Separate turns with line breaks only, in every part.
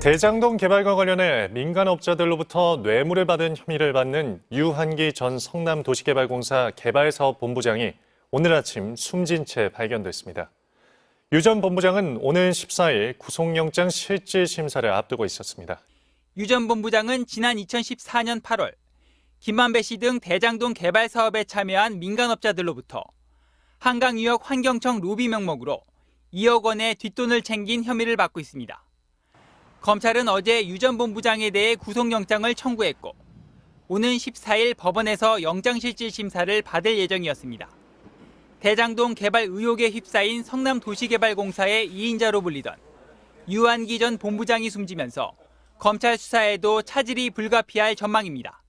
대장동 개발과 관련해 민간업자들로부터 뇌물을 받은 혐의를 받는 유한기 전 성남도시개발공사 개발사업본부장이 오늘 아침 숨진 채 발견됐습니다. 유 전 본부장은 오는 14일 구속영장 실질 심사를 앞두고 있었습니다.
유 전 본부장은 지난 2014년 8월 김만배 씨 등 대장동 개발 사업에 참여한 민간업자들로부터 한강유역 환경청 로비 명목으로 2억 원의 뒷돈을 챙긴 혐의를 받고 있습니다. 검찰은 어제 유 전 본부장에 대해 구속영장을 청구했고 오는 14일 법원에서 영장실질 심사를 받을 예정이었습니다. 대장동 개발 의혹에 휩싸인 성남도시개발공사의 2인자로 불리던 유한기 전 본부장이 숨지면서 검찰 수사에도 차질이 불가피할 전망입니다.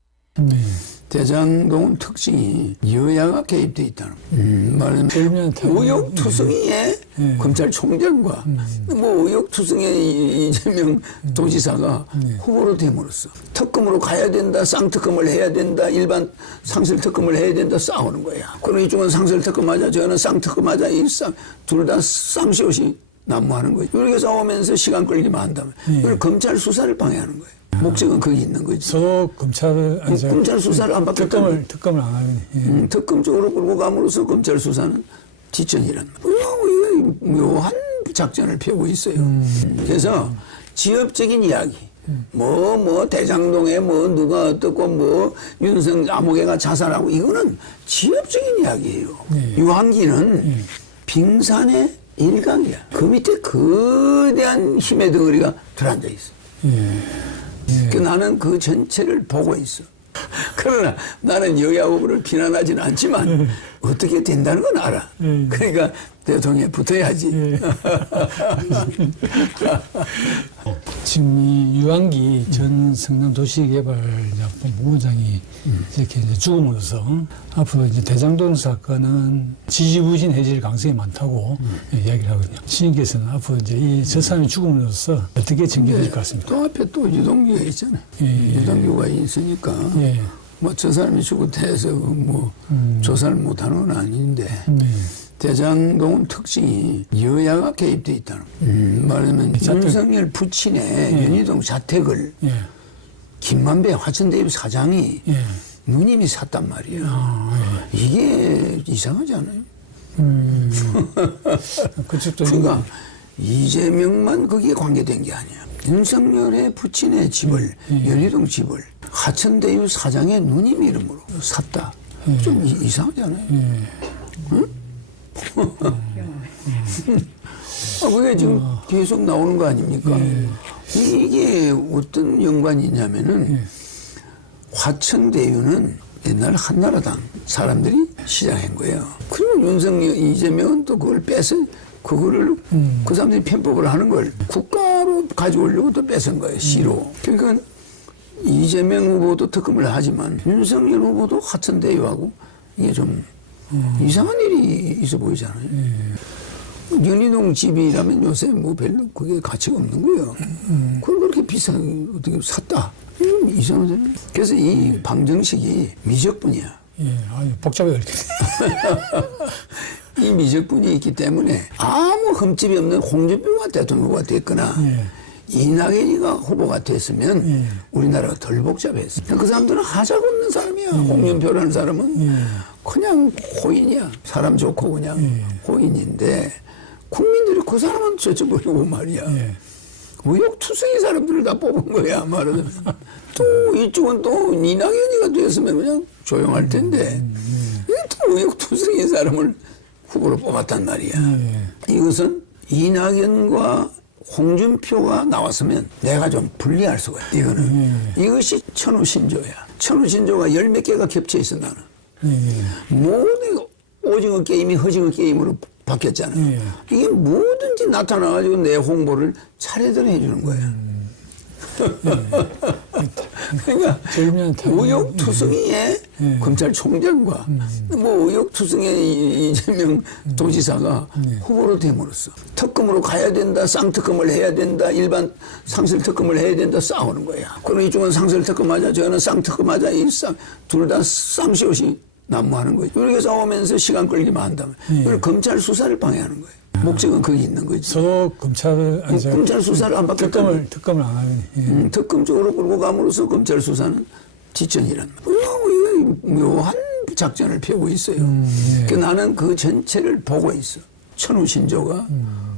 대장동은 특징이 여야가 개입돼 있다는 거. 음, 말하자면
그러면 당연히-
의혹투성이의
네.
검찰총장과 뭐 의혹투성의 이- 이재명 도지사가 후보로 됨으로써 특검으로 가야 된다, 쌍특검을 해야 된다, 일반 상설특검을 해야 된다 싸우는 거야. 그럼 이쪽은 상설특검하자, 저는 쌍특검하자, 이둘다 쌍시옷이 난무하는 거예요. 이렇게 싸우면서 시간 끌기만 한다면 이걸 검찰 수사를 방해하는 거예요. 목적은 거기 있는 거지.
소속 검찰 아니 저
검찰 수사를 안 받겠다면
특검을 특검을 안 하면 예.
음, 특검 쪽으로 끌고 감으로써 검찰 수사는 뒷전이란 말이에요. 이거 묘한 작전을 펴고 있어요. 그래서 지역적인 이야기. 뭐, 뭐, 대장동에 뭐, 누가 어떻고, 뭐, 윤석 아무개가 자살하고, 이거는 지역적인 이야기예요. 유한기는 빙산의 일각이야. 그 밑에 거대한 힘의 덩어리가 들어앉아 있어. 그 나는 그 전체를 보고 있어. 그러나 나는 여야 후보를 비난하지는 않지만 어떻게 된다는 건 알아. 그러니까 대통령에 붙어야지.
지금 이 유한기 전 성남 도시개발자본 부부장이 이렇게 이제 죽음으로써 앞으로 이제 대장동 사건은 지지부진 해질 가능성이 많다고 예, 이야기를 하거든요. 시인께서는 앞으로 이제 이 저 사람이 죽음으로써 어떻게 전개될 것 같습니다.
또 앞에 또 유동규가 있잖아.
예.
유동규가 있으니까
예.
뭐저 사람이 죽었대해서 뭐 조사를 못하는 건 아닌데
네.
대장동은 특징이 여야가 개입돼 있다는 거. 음, 말하자면
자택.
윤석열 부친의 연희동 자택을
예.
김만배 화천대유 사장이
예.
누님이 샀단 말이야.
아,
이게 이상하지 않아요?
음. 그쪽도
그러니까 이재명만 거기에 관계된 게 아니야. 윤석열의 부친의 집을 연희동 집을 하천대유 사장의 누님 이름으로 샀다. 좀 이- 이상하지 않아요? 응? 아, 그게 지금 계속 나오는 거 아닙니까? 이- 이게 어떤 연관이 있냐면은 화천대유는 옛날 한나라당 사람들이 시작한 거예요. 그리고 윤석열, 이재명은 또 그걸 빼서 그거를 그 사람들이 편법을 하는 걸 국가로 가져오려고 또 뺏은 거예요. 시로. 그러니까 이재명 후보도 특검을 하지만 윤석열 후보도 화천대유하고 이게 좀 이상한 일이 있어 보이잖아요. 연희동 집이라면 요새 뭐 별로 그게 가치가 없는 거예요. 그걸 그렇게 비싸게 어떻게 샀다. 이건 이상하잖아요. 그래서 이 방정식이 미적분이야.
예. 아유, 복잡해 이렇게.
이 미적분이 있기 때문에 아무 흠집이 없는 홍준표가 대통령 후보가 됐거나
예.
이낙연이가 후보가 됐으면
예.
우리나라가 덜 복잡했어. 그 사람들은 하자가 없는 사람이야. 홍준표라는 사람은
예.
그냥 호인이야. 사람 좋고 그냥 호인인데 국민들이 그 사람은 저쪽 보려고 말이야.
예.
의욕투성이 사람들을 다 뽑은 거야 말하자면 또 이쪽은 또 이낙연이가 됐으면 그냥 조용할 텐데. 이게 또 의욕투성이 사람을 후보로 뽑았단 말이야. 이것은 이낙연과 홍준표가 나왔으면 내가 좀 불리할 수가 있다 이거는. 이것이 천우신조야. 천우신조가 열 몇 개가 겹쳐 있어 나는
예.
모든 오징어 게임이 허징어 게임으로 바뀌었잖아.
예.
이게 뭐든지 나타나가지고 내 홍보를 차례대로 해주는 거야. 그러니까
그러면 당연히-
의혹투성이의 검찰총장과 뭐 의혹투성의 이- 이재명 도지사가 후보로 됨으로써 특검으로 가야 된다, 쌍특검을 해야 된다, 일반 상설특검을 해야 된다 싸우는 거야. 그럼 이쪽은 상설특검하자, 저는 쌍특검하자, 이둘다 쌍시옷이 난무하는 거예요. 이렇게 싸우면서 시간 끌기만 한다면 이걸 검찰 수사를 방해하는 거예요. 목적은 거기 있는 거지.
서로 검찰 아니 저
검찰 수사를 안 받겠다는
특검을 특검을 안 하니. 예.
음, 특검 쪽으로 끌고 감으로써 검찰 수사는 말이야. 이거 묘한 작전을 펴고 있어요.
예.
그 나는 그 전체를 보고 있어. 천우 신조가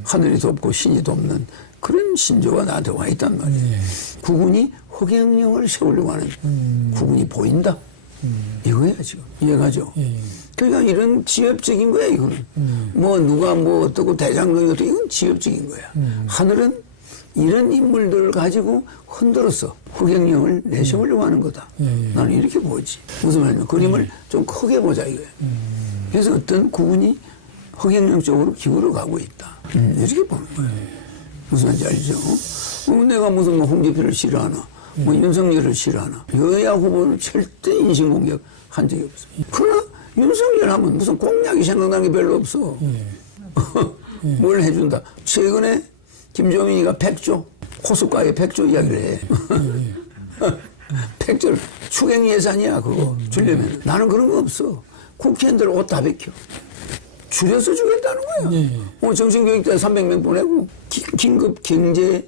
하늘이 돕고 신이 돕는 그런 신조가 나한테 와 있단 말이야.
예.
국군이 허경영을 세우려고 하는 국군이 보인다. 이거야 지금 이해가죠.
예.
그러니까 이런 지엽적인 거야 이거는. 뭐 누가 뭐 어떻고 대장동이 어떻고 이건 지엽적인 거야. 하늘은 이런 인물들을 가지고 흔들어서 허경영을 내세우려고 하는 거다.
예, 예.
나는 이렇게 보지. 무슨 말이냐. 그림을 좀 크게 보자 이거야. 그래서 어떤 구분이 허경영 쪽으로 기울어 가고 있다. 이렇게 보는 거야. 무슨 말인지 알죠? 어, 내가 무슨 뭐 홍준표를 싫어하나, 뭐 윤석열을 싫어하나, 여야 후보는 절대 인신공격 한 적이 없어. 그러나 윤석열 하면 무슨 공약이 생각나는 게 별로 없어. 뭘 해준다. 최근에 김종인이가 백조, 호숫가에 백조 이야기를 해. 백조를 추경 예산이야 그거 주려면 나는 그런 거 없어. 국회의원들 옷 다 벗겨. 줄여서 주겠다는 거야.
예.
어, 정신교육대 300명 보내고 기- 긴급 경제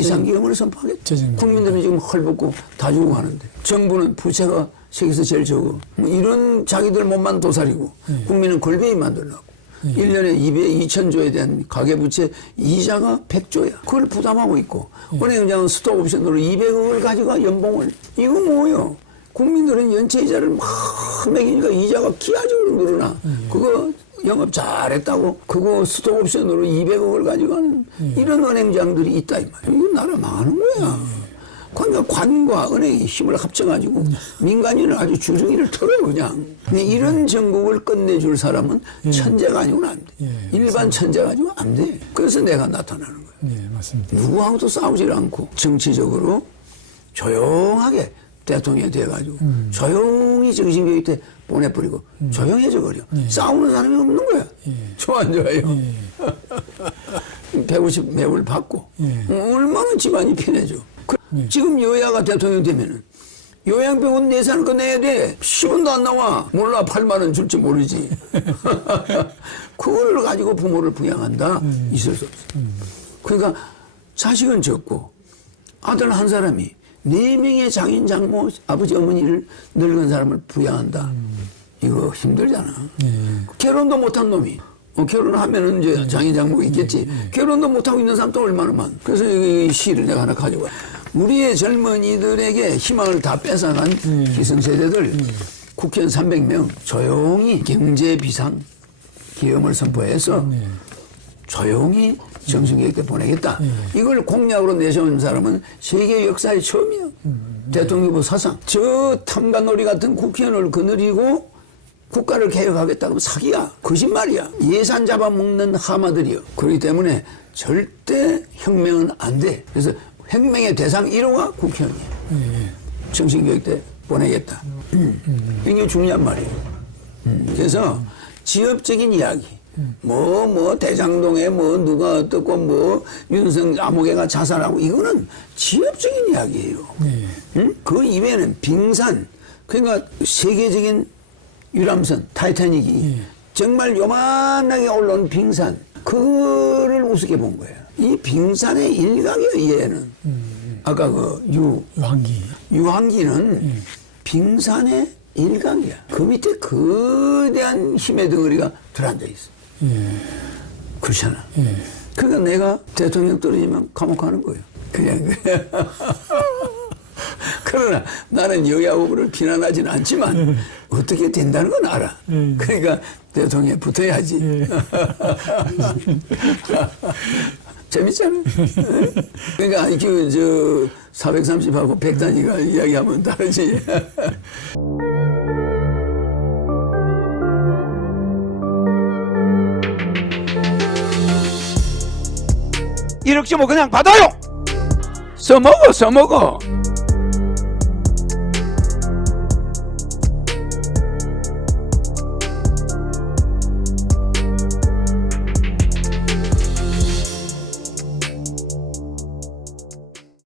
비상기금을 선포하겠다.
재정.
국민들은 지금 헐벗고 다 주고 가는데 정부는 부채가 세계에서 제일 적어. 뭐 이런 자기들 몸만 도살이고 국민은 골뱅이 만들려고. 일 1년에 200, 2천조에 대한 가계부채 이자가 100조야. 그걸 부담하고 있고 은행장은 스톡옵션으로 200억을 가져가 연봉을. 이거 뭐요? 국민들은 연체 이자를 막 매기니까 이자가 기하적으로 늘어나. 그거 영업 잘했다고 그거 스톡옵션으로 200억을 가져가는 이런 은행장들이 있다 이 말이야. 이거 나라 망하는 거야. 그러니까 관과 은행이 힘을 합쳐가지고 민간인을 아주 주둥이를 털어요 그냥. 근데 이런 전국을 끝내줄 사람은 천재가 아니고는 안 돼.
예,
일반 천재 가지고 안 돼. 그래서 내가 나타나는 거야.
예, 맞습니다.
누구하고도 싸우질 않고 정치적으로 조용하게 대통령이 돼가지고 조용 히 정신교육 때 보내버리고 조용해져 버려. 싸우는 사람이 없는 거야. 좋아 안 좋아요? 150 매월 받고
예.
어, 얼마나 집안이 편해져. 그- 지금 여야가 대통령 되면은 요양병원 예산을 꺼내야 돼. 10원도 안 나와. 몰라 8만 원 줄지 모르지. 그거를 가지고 부모를 부양한다. 있을 수 없어. 그러니까 자식은 적고 아들 한 사람이 네 명의 장인 장모 아버지 어머니를 늙은 사람을 부양한다. 이거 힘들잖아. 결혼도 못한 놈이 어, 결혼하면은 이제 장인 장모가 있겠지. 결혼도 못하고 있는 사람도 얼마나 많. 그래서 이 시를 내가 하나 가져와. 우리의 젊은이들에게 희망을 다 뺏어간 기성세대들 국회의원 300명 조용히 경제 비상 기금을 선포해서 조용히 정신교육에 보내겠다. 이걸 공약으로 내세운 사람은 세계 역사의 처음이야. 대통령 후보 사상. 저 탐관놀이 같은 국회의원을 거느리고 국가를 개혁하겠다고 사기야. 거짓말이야. 예산 잡아먹는 하마들이요. 그렇기 때문에 절대 혁명은 안 돼. 그래서 혁명의 대상 1호가 국회의원이야. 정신교육 때 보내겠다. 음. 굉장히 중요한 말이에요. 음, 그래서 지역적인 이야기. 뭐, 뭐, 대장동에 뭐, 누가 어떻고, 뭐, 윤석 아무개가 자살하고, 이거는 지역적인 이야기예요. 응? 그 이외에는 빙산, 그러니까 세계적인 유람선, 타이타닉이 정말 요만하게 올라온 빙산, 그거를 우습게 본 거예요. 이 빙산의 일각이에요, 얘는. 아까 그 유,
유한기.
유한기는 빙산의 일각이야. 그 밑에 거대한 힘의 덩어리가 들어앉아 있어.
예.
그렇잖아.
예.
그러니까 내가 대통령 떨어지면 감옥 가는 거예요. 그냥. 그러나 나는 여야 후보를 비난하지는 않지만 어떻게 된다는 건 알아. 그러니까 대통령에 붙어야지. 재밌잖아. 그러니까 IQ 저 430하고 100단위가 이야기하면 다르지.
이렇게 뭐 그냥 받아요.
써먹어, 써먹어.